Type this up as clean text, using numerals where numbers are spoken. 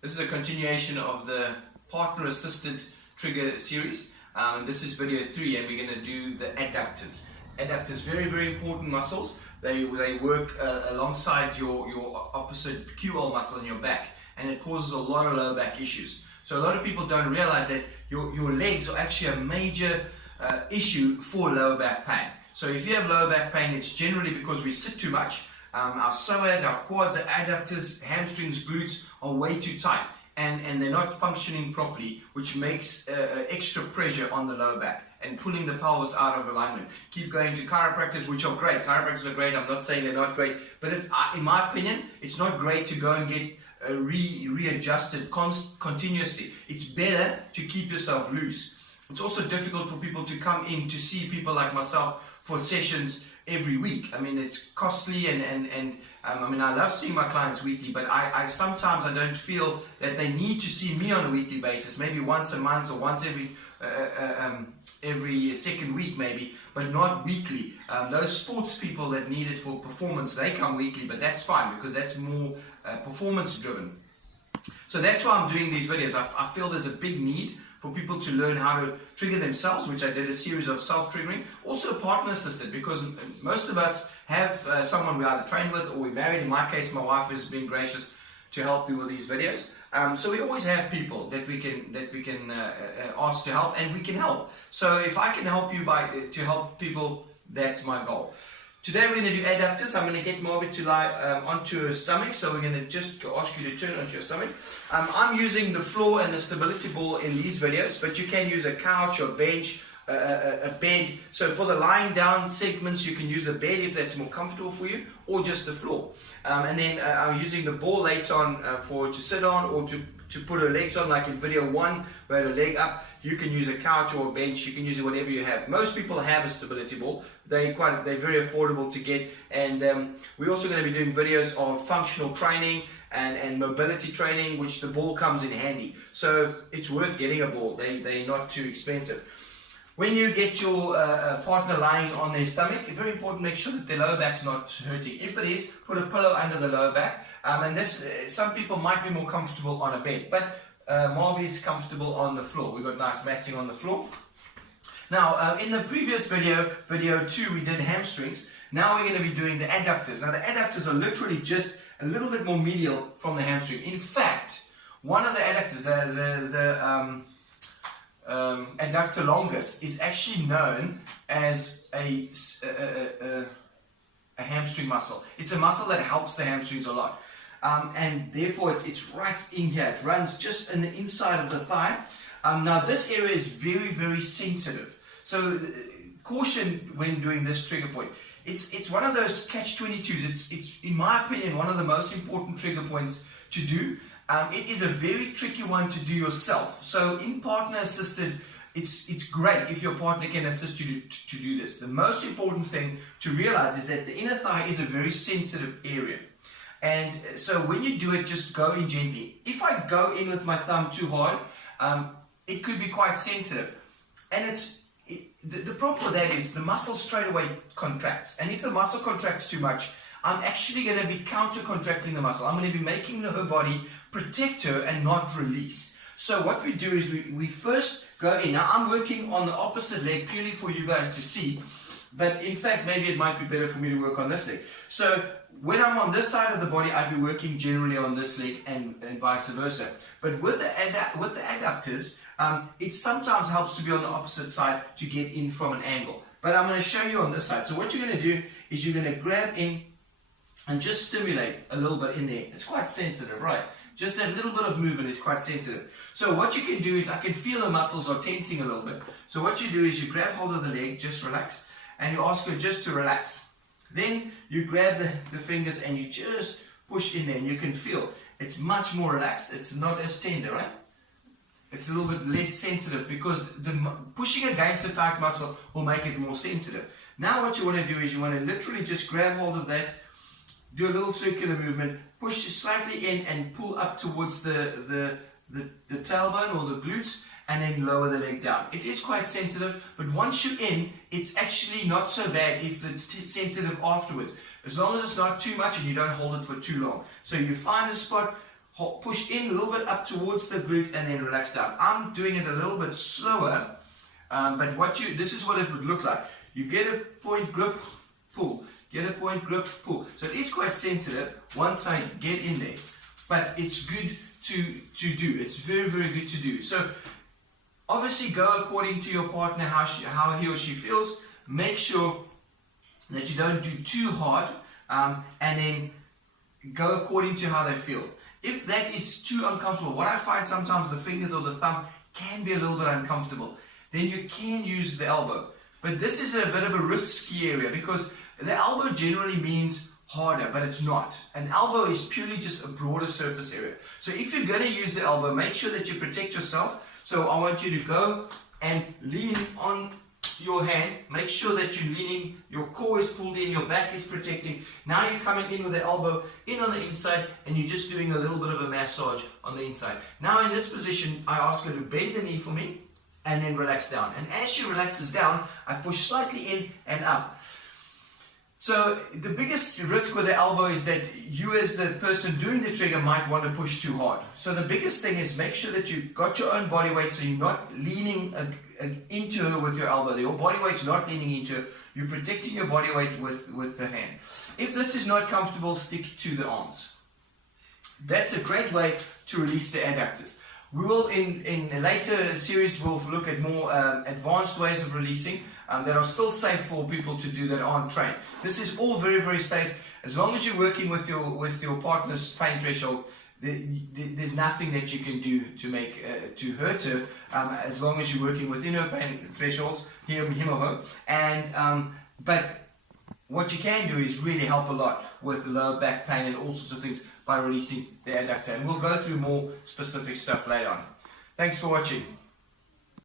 This is a continuation of the partner assisted trigger series. This is video 3 and we're going to do the adductors. Adductors, very important muscles. They work alongside your opposite QL muscle in your back, and it causes a lot of low back issues. So a lot of people don't realize that your legs are actually a major issue for lower back pain. So if you have lower back pain, it's generally because we sit too much. Our psoas, our quads, our adductors, hamstrings, glutes are way too tight, and they're not functioning properly, which makes extra pressure on the lower back and pulling the pelvis out of alignment. Keep going to chiropractors, which are great. Chiropractors are great. I'm not saying they're not great, but in my opinion, it's not great to go and get readjusted continuously. It's better to keep yourself loose. It's also difficult for people to come in to see people like myself for sessions every week. I mean, it's costly, and I mean, I love seeing my clients weekly, but I sometimes I don't feel that they need to see me on a weekly basis, maybe once a month or once every second week maybe, but not weekly. Those sports people that need it for performance, they come weekly, but that's fine because that's more performance driven. So that's why I'm doing these videos. I feel there's a big need for people to learn how to trigger themselves, which I did a series of self-triggering, also partner assisted, because most of us have someone we either train with or we're married. In my case, my wife has been gracious to help me with these videos. So we always have people that we can ask to help, and we can help. So if I can help you to help people, that's my goal. Today we're going to do adductors. I'm going to get Marvin to lie onto her stomach, so we're going to just ask you to turn onto your stomach. I'm using the floor and the stability ball in these videos, but you can use a couch or bench, a bed. So for the lying down segments, you can use a bed if that's more comfortable for you, or just the floor. And then I'm using the ball later on for her to sit on, or to put her legs on, like in video 1, where her leg up. You can use a couch or a bench. You can use whatever you have. Most people have a stability ball. They're very affordable to get. And we're also going to be doing videos of functional training and mobility training, which the ball comes in handy. So it's worth getting a ball. They're not too expensive. When you get your partner lying on their stomach, it's very important to make sure that their lower back's not hurting. If it is, put a pillow under the lower back. And this, some people might be more comfortable on a bed, but Marby's comfortable on the floor. We've got nice matting on the floor. Now, in the previous video 2, we did hamstrings. Now we're going to be doing the adductors. Now, the adductors are literally just a little bit more medial from the hamstring. In fact, one of the adductors, the adductor longus, is actually known as a hamstring muscle. It's a muscle that helps the hamstrings a lot. And therefore it's right in here. It runs just in the inside of the thigh. Now this area is very sensitive. So caution when doing this trigger point. It's one of those catch-22s. It's in my opinion one of the most important trigger points to do. It is a very tricky one to do yourself. So in partner assisted, it's great if your partner can assist you to do this. The most important thing to realize is that the inner thigh is a very sensitive area. And so when you do it, just go in gently. If I go in with my thumb too hard, it could be quite sensitive. And the problem with that is the muscle straight away contracts. And if the muscle contracts too much, I'm actually going to be counter-contracting the muscle. I'm going to be making her body protect her and not release. So what we do is we first go in. Now I'm working on the opposite leg purely for you guys to see. But in fact, maybe it might be better for me to work on this leg. So when I'm on this side of the body, I'd be working generally on this leg and vice versa. But with the adductors, it sometimes helps to be on the opposite side to get in from an angle. But I'm going to show you on this side. So what you're going to do is you're going to grab in and just stimulate a little bit in there. It's quite sensitive, right? Just that little bit of movement is quite sensitive. So what you can do is, I can feel the muscles are tensing a little bit. So what you do is you grab hold of the leg, just relax, and you ask her just to relax. Then you grab the fingers and you just push in there, and you can feel it's much more relaxed. It's not as tender, right? It's a little bit less sensitive because pushing against the tight muscle will make it more sensitive. Now what you want to do is you want to literally just grab hold of that, do a little circular movement, push slightly in and pull up towards the tailbone or the glutes, and then lower the leg down. It is quite sensitive, but once you're in, it's actually not so bad if it's sensitive afterwards, as long as it's not too much and you don't hold it for too long. So you find a spot, push in a little bit up towards the glute and then relax down. I'm doing it a little bit slower, but this is what it would look like. You get a point, grip, pull. Get a point, grip, pull. So it is quite sensitive once I get in there, but it's good to do. It's very, very good to do. So obviously go according to your partner, how he or she feels. Make sure that you don't do too hard, and then go according to how they feel. If that is too uncomfortable, what I find sometimes the fingers or the thumb can be a little bit uncomfortable, then you can use the elbow. But this is a bit of a risky area because the elbow generally means harder, but it's not. An elbow is purely just a broader surface area. So if you're going to use the elbow, make sure that you protect yourself. So I want you to go and lean on your hand. Make sure that you're leaning, your core is pulled in, your back is protecting. Now you're coming in with the elbow in on the inside and you're just doing a little bit of a massage on the inside. Now in this position, I ask you to bend the knee for me and then relax down. And as she relaxes down, I push slightly in and up. So the biggest risk with the elbow is that you as the person doing the trigger might want to push too hard. So the biggest thing is make sure that you've got your own body weight so you're not leaning into her with your elbow. Your body weight's not leaning into her. You're protecting your body weight with the hand. If this is not comfortable, stick to the arms. That's a great way to release the adductors. We will, in a later series, we'll look at more advanced ways of releasing that are still safe for people to do that aren't trained. This is all very, very safe. As long as you're working with your partner's pain threshold, there's nothing that you can do to make to hurt her, as long as you're working within her pain thresholds, him or her. And but what you can do is really help a lot with lower back pain and all sorts of things by releasing the adductor. And we'll go through more specific stuff later on. Thanks for watching.